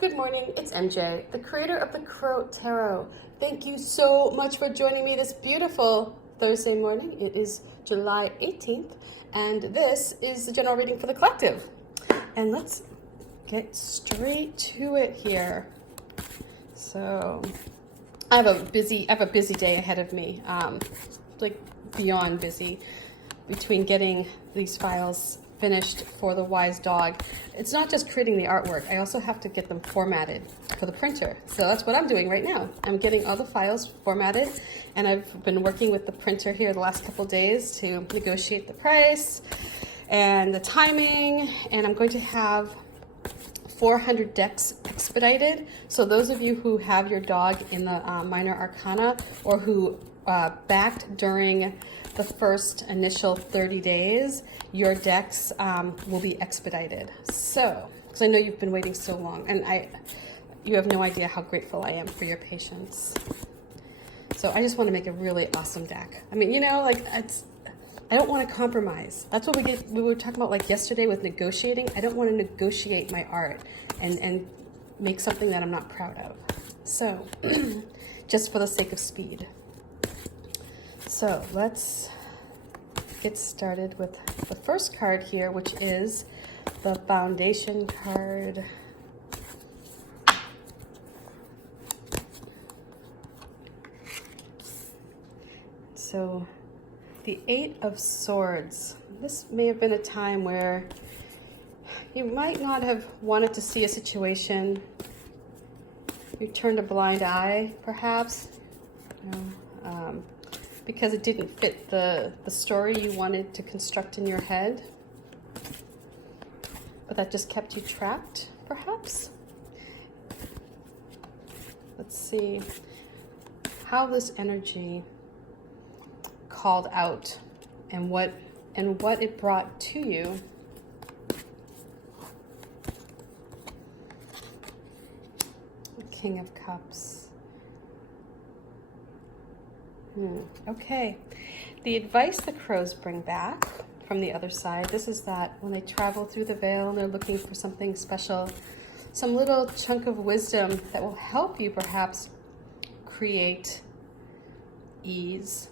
Good morning, it's MJ, the creator of the Crow Tarot. Thank you so much for joining me this beautiful Thursday morning. It is July 18th, and this is the general reading for the collective. And let's get straight to it here. So, I have a busy day ahead of me, like beyond busy, between getting these files finished for the Wise Dog. It's not just creating the artwork, I also have to get them formatted for the printer. So that's what I'm doing right now. I'm getting all the files formatted, and I've been working with the printer here the last couple days to negotiate the price and the timing, and I'm going to have 400 decks expedited. So those of you who have your dog in the minor arcana, or who backed during the first initial 30 days, your decks will be expedited. So, because I know you've been waiting so long, and you have no idea how grateful I am for your patience. So I just want to make a really awesome deck. I mean, I don't want to compromise. That's what we were talking about like yesterday with negotiating. I don't want to negotiate my art and make something that I'm not proud of. So, just for the sake of speed. So let's get started with the first card here, which is the foundation card. So the Eight of Swords. This may have been a time where you might not have wanted to see a situation. You turned a blind eye, perhaps. Because it didn't fit the story you wanted to construct in your head. But that just kept you trapped, perhaps. Let's see how this energy called out and what it brought to you. The King of Cups. Okay, the advice the crows bring back from the other side, this is that when they travel through the veil and they're looking for something special, some little chunk of wisdom that will help you perhaps create ease,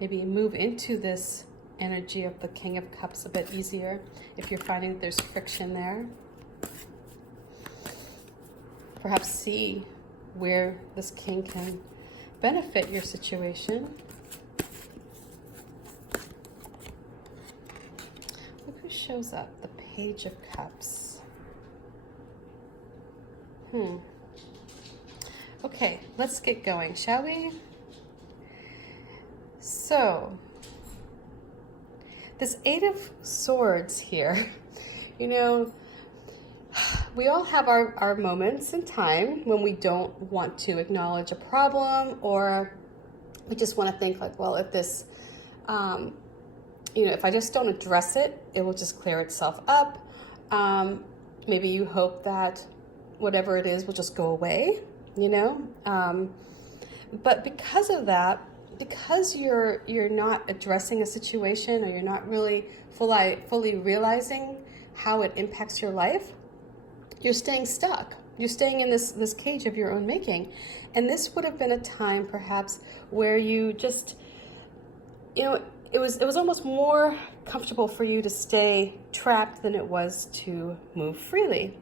maybe move into this energy of the King of Cups a bit easier if you're finding that there's friction there. Perhaps see where this king can benefit your situation. Look who shows up, the Page of Cups. Okay, let's get going, shall we? So, this Eight of Swords here, we all have our moments in time when we don't want to acknowledge a problem, or we just want to think like, well, if this, if I just don't address it, it will just clear itself up. Maybe you hope that whatever it is will just go away, but because of that, because you're not addressing a situation, or you're not really fully realizing how it impacts your life, you're staying stuck. You're staying in this cage of your own making. And this would have been a time perhaps where you just, it was almost more comfortable for you to stay trapped than it was to move freely.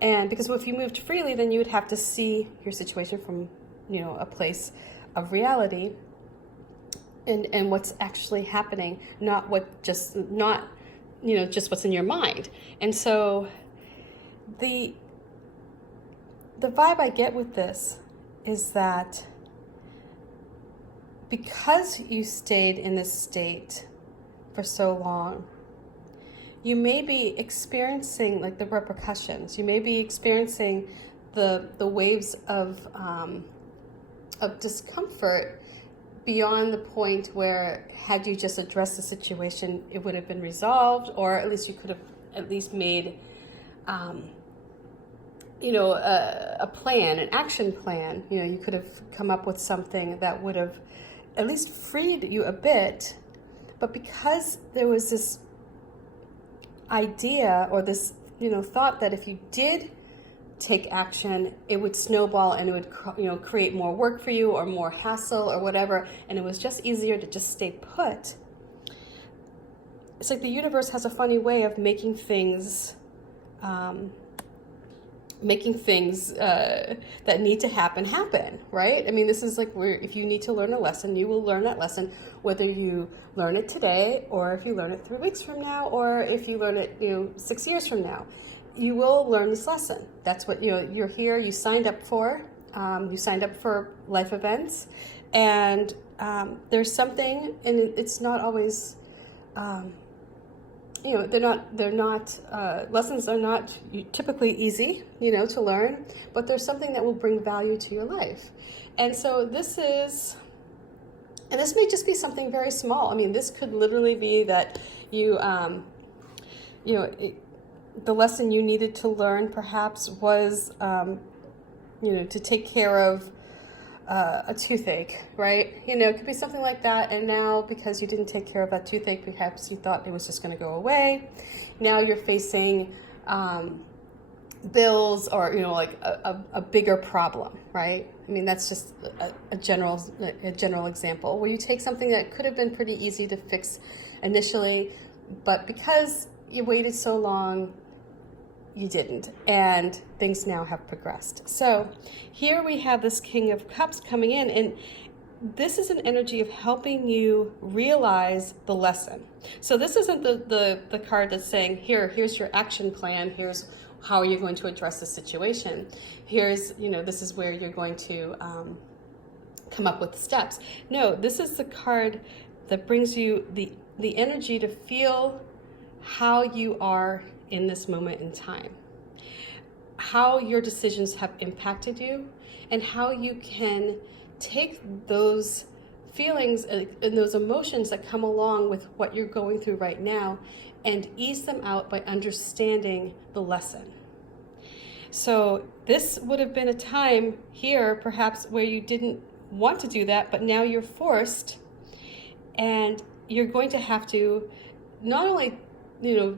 And because if you moved freely, then you would have to see your situation from, a place of reality and what's actually happening, not just what's in your mind. And so the vibe I get with this is that because you stayed in this state for so long, you may be experiencing like the repercussions. You may be experiencing the waves of discomfort beyond the point where, had you just addressed the situation, it would have been resolved, or at least you could have at least made a plan, an action plan. You could have come up with something that would have at least freed you a bit. But because there was this idea or this, thought that if you did take action, it would snowball and it would, create more work for you or more hassle or whatever. And it was just easier to just stay put. It's like the universe has a funny way of making things that need to happen, right? I mean, this is like where if you need to learn a lesson, you will learn that lesson, whether you learn it today or if you learn it 3 weeks from now or if you learn it 6 years from now. You will learn this lesson. That's what you're here. You signed up for. You signed up for life events, and there's something, and it's not always. They're not lessons are not typically easy, to learn, but there's something that will bring value to your life. And so this may just be something very small. I mean, this could literally be that the lesson you needed to learn perhaps was, to take care of a toothache, right? It could be something like that. And now, because you didn't take care of that toothache, perhaps you thought it was just going to go away. Now you're facing bills or, like a bigger problem, right? I mean, that's just a general example where you take something that could have been pretty easy to fix initially, but because you waited so long, you didn't, and things now have progressed. So here we have this King of Cups coming in, and this is an energy of helping you realize the lesson. So this isn't the card that's saying, here's your action plan, here's how you're going to address the situation. Here's, this is where you're going to come up with the steps. No, this is the card that brings you the energy to feel how you are in this moment in time, how your decisions have impacted you, and how you can take those feelings and those emotions that come along with what you're going through right now and ease them out by understanding the lesson. So this would have been a time here perhaps where you didn't want to do that, but now you're forced, and you're going to have to not only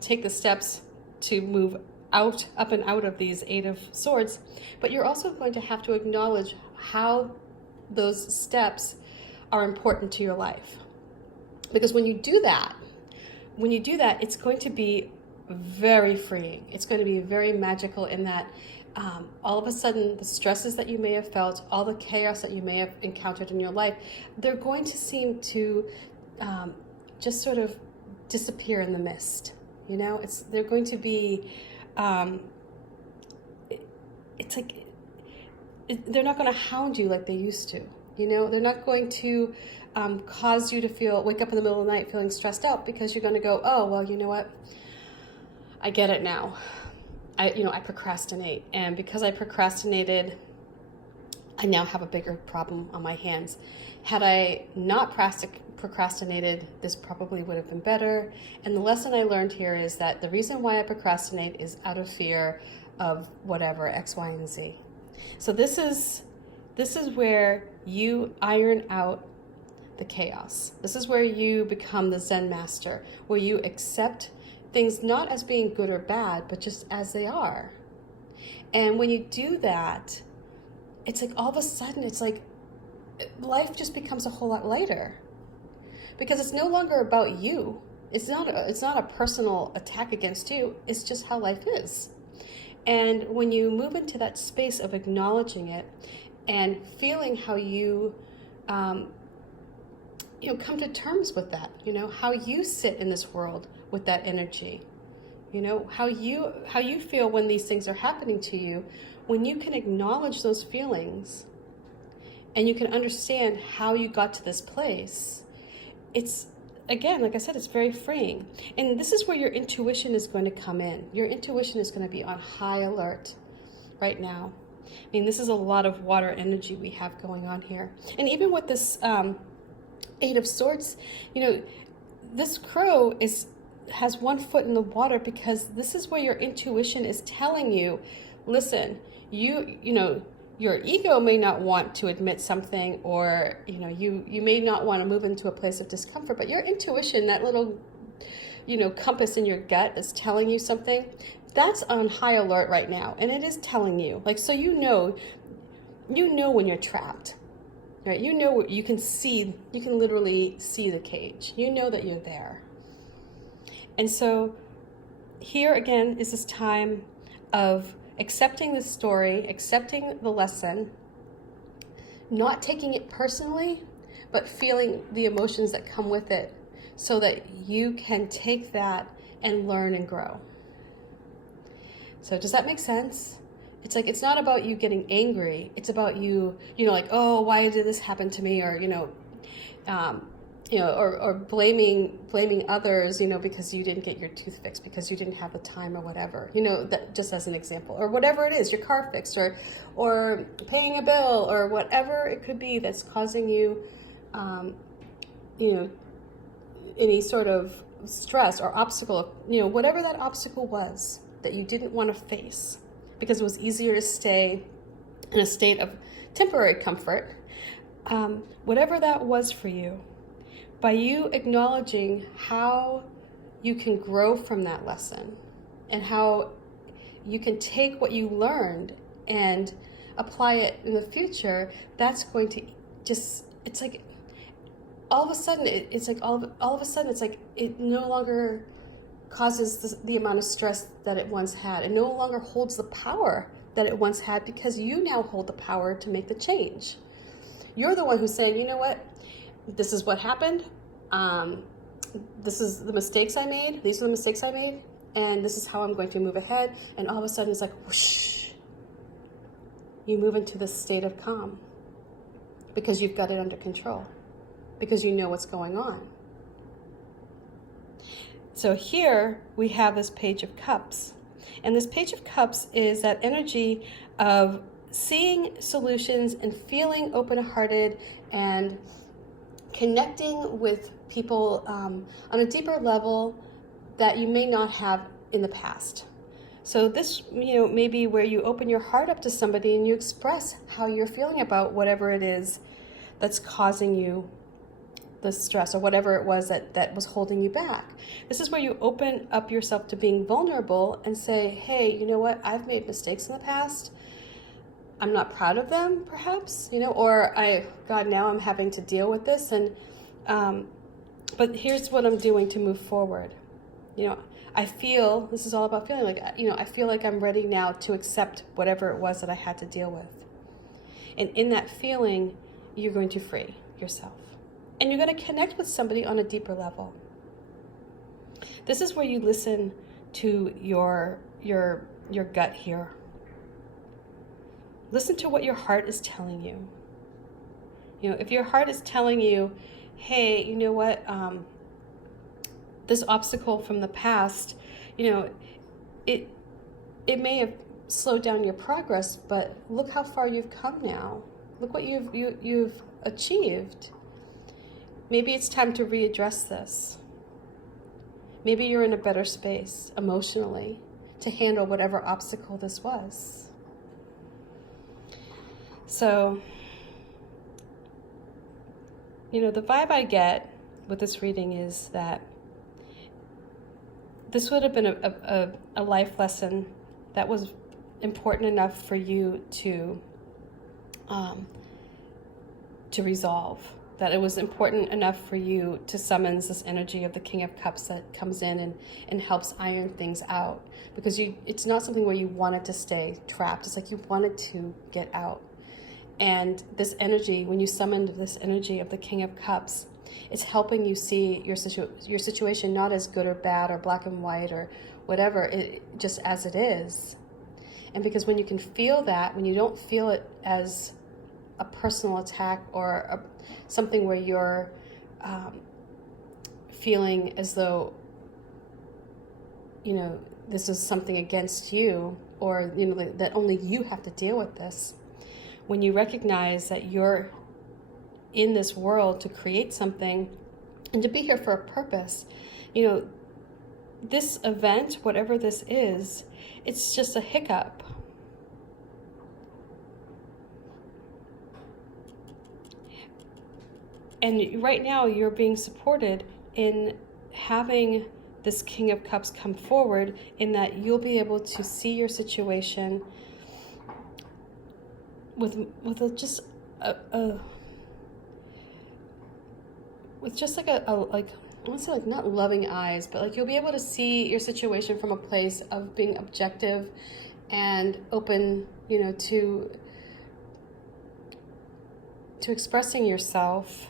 take the steps to move up and out of these Eight of Swords, but you're also going to have to acknowledge how those steps are important to your life. Because when you do that, it's going to be very freeing. It's going to be very magical in that all of a sudden the stresses that you may have felt, all the chaos that you may have encountered in your life, they're going to seem to just sort of disappear in the mist. They're going to be, it's like, they're not going to hound you like they used to. They're not going to cause you to wake up in the middle of the night feeling stressed out, because you're going to go, oh, well, you know what? I get it now. I procrastinate. And because I procrastinated, I now have a bigger problem on my hands. Had I not procrastinated, this probably would have been better. And the lesson I learned here is that the reason why I procrastinate is out of fear of whatever, X, Y, and Z. So this is where you iron out the chaos. This is where you become the Zen master, where you accept things not as being good or bad, but just as they are. And when you do that, it's like all of a sudden, it's like life just becomes a whole lot lighter, because it's no longer about you. It's not a personal attack against you. It's just how life is. And when you move into that space of acknowledging it and feeling how you, come to terms with that, how you sit in this world with that energy, how you feel when these things are happening to you, when you can acknowledge those feelings and you can understand how you got to this place, it's, again, like I said, it's very freeing. And this is where your intuition is going to come in. Your intuition is going to be on high alert right now. I mean, this is a lot of water energy we have going on here. And even with this Eight of Swords, this crow has one foot in the water, because this is where your intuition is telling you, listen, your ego may not want to admit something, or you may not want to move into a place of discomfort, but your intuition, that little compass in your gut, is telling you something. that's on high alert right now, and it is telling you, like, so you know when you're trapped, right? You know, you can literally see the cage. You know that you're there. And so here again is this time of accepting the story, accepting the lesson, not taking it personally, but feeling the emotions that come with it so that you can take that and learn and grow. So does that make sense? It's like, it's not about you getting angry. It's about you know, like, oh, why did this happen to me? Or, or blaming others, because you didn't get your tooth fixed, because you didn't have the time or whatever, that just as an example, or whatever it is, your car fixed, or paying a bill, or whatever it could be that's causing you, any sort of stress or obstacle, whatever that obstacle was that you didn't want to face, because it was easier to stay in a state of temporary comfort, whatever that was for you, by you acknowledging how you can grow from that lesson and how you can take what you learned and apply it in the future, that's going to just, it's like all of a sudden, it no longer causes the amount of stress that it once had. It no longer holds the power that it once had, because you now hold the power to make the change. You're the one who's saying, you know what, this is what happened. This is the mistakes I made. These are the mistakes I made. And this is how I'm going to move ahead. And all of a sudden it's like, whoosh. You move into this state of calm because you've got it under control, because you know what's going on. So here we have this Page of Cups. And this Page of Cups is that energy of seeing solutions and feeling open-hearted and connecting with people on a deeper level that you may not have in the past. So this, may be where you open your heart up to somebody and you express how you're feeling about whatever it is that's causing you the stress, or whatever it was that was holding you back. This is where you open up yourself to being vulnerable and say, hey, you know what? I've made mistakes in the past. I'm not proud of them, perhaps, or now I'm having to deal with this. And, but here's what I'm doing to move forward. I feel, this is all about feeling like, I feel like I'm ready now to accept whatever it was that I had to deal with. And in that feeling, you're going to free yourself. And you're going to connect with somebody on a deeper level. This is where you listen to your gut here. Listen to what your heart is telling you. If your heart is telling you, hey, you know what, this obstacle from the past, it may have slowed down your progress, but look how far you've come now. Look what you've achieved. Maybe it's time to readdress this. Maybe you're in a better space emotionally to handle whatever obstacle this was. So, the vibe I get with this reading is that this would have been a life lesson that was important enough for you to resolve. That it was important enough for you to summons this energy of the King of Cups that comes in and helps iron things out. Because it's not something where you wanted to stay trapped. It's like you wanted to get out. And this energy, when you summoned this energy of the King of Cups, it's helping you see your situation not as good or bad or black and white or whatever, just as it is. And because when you can feel that, when you don't feel it as a personal attack or something where you're feeling as though, this is something against you, or, that only you have to deal with this. When you recognize that you're in this world to create something and to be here for a purpose, this event, whatever this is, it's just a hiccup. And right now you're being supported in having this King of Cups come forward, in that you'll be able to see your situation with just like like, I want to say like not loving eyes, but like you'll be able to see your situation from a place of being objective and open, you know, to expressing yourself.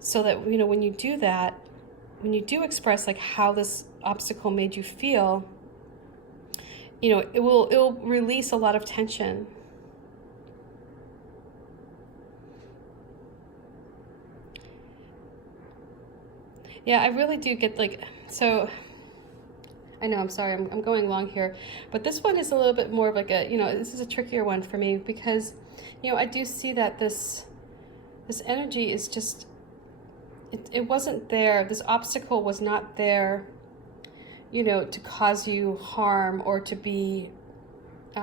So that, you know, when you do that, when you do express like how this obstacle made you feel, you know, it'll release a lot of tension. Yeah, I really do get like, so I know, I'm sorry, I'm going long here, but this one is a little bit more of like a, you know, this is a trickier one for me, because, you know, I do see that this energy is just, it wasn't there. This obstacle was not there, you know, to cause you harm or to be, you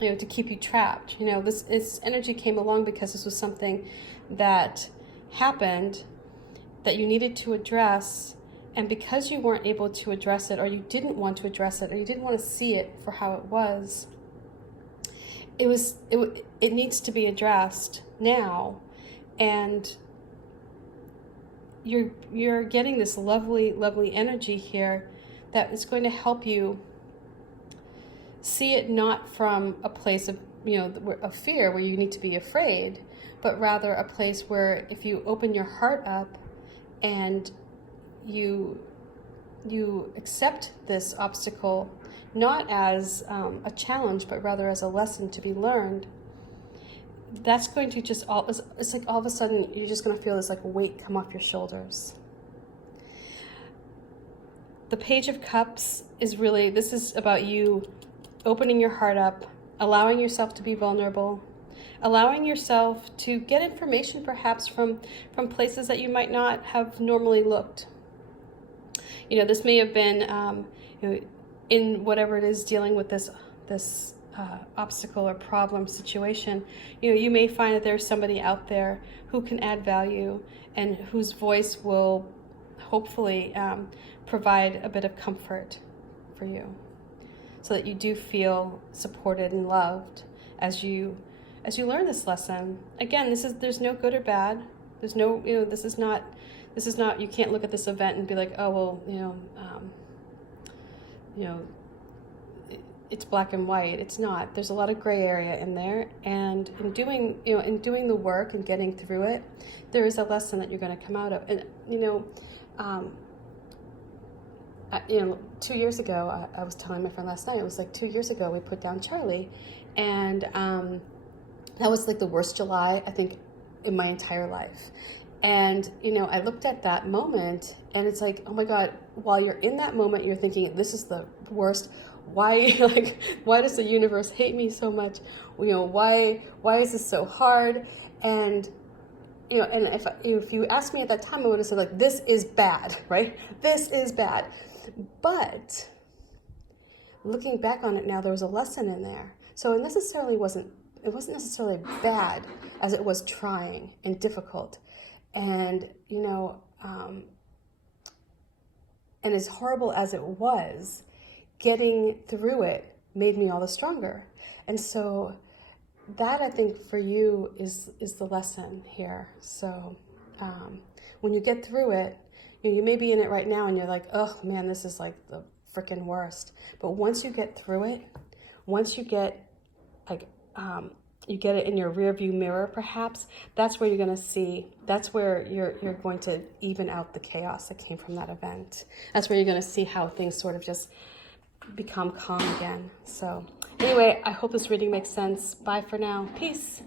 know, to keep you trapped. You know, this energy came along because this was something that happened that you needed to address. And because you weren't able to address it, or you didn't want to address it, or you didn't want to see it for how it was, it needs to be addressed now. And you're getting this lovely energy here that is going to help you see it not from a place of, you know, of fear where you need to be afraid, but rather a place where if you open your heart up and you accept this obstacle not as a challenge, but rather as a lesson to be learned, that's going to just it's like all of a sudden you're just going to feel this like weight come off your shoulders. The Page of Cups is really, this is about you opening your heart up, allowing yourself to be vulnerable, allowing yourself to get information perhaps from places that you might not have normally looked. You know, this may have been you know, in whatever it is dealing with this obstacle or problem situation. You know, you may find that there's somebody out there who can add value and whose voice will hopefully provide a bit of comfort for you, so that you do feel supported and loved as you learn this lesson. Again, there's no good or bad. There's no, you know, this is not, you can't look at this event and be like, oh, well, you know, it's black and white. It's not. There's a lot of gray area in there, and in doing the work and getting through it, there is a lesson that you're going to come out of. And you know, 2 years ago, I was telling my friend last night, it was like 2 years ago we put down Charlie, and that was like the worst July I think in my entire life. And you know, I looked at that moment, and it's like, oh my God! While you're in that moment, you're thinking, this is the worst. Why does the universe hate me so much? You know, why is this so hard? And you know, and if you asked me at that time, I would have said like, this is bad, right? This is bad. But looking back on it now, there was a lesson in there. So it wasn't necessarily bad as it was trying and difficult. And, you know, and as horrible as it was, getting through it made me all the stronger. And so that, I think, for you is the lesson here. So when you get through it, you may be in it right now and you're like, oh man, this is like the freaking worst. But once you get through it, once you get like, you get it in your rear view mirror, perhaps, that's where you're going to see, that's where you're going to even out the chaos that came from that event. That's where you're going to see how things sort of just become calm again. So anyway, I hope this reading makes sense. Bye for now. Peace.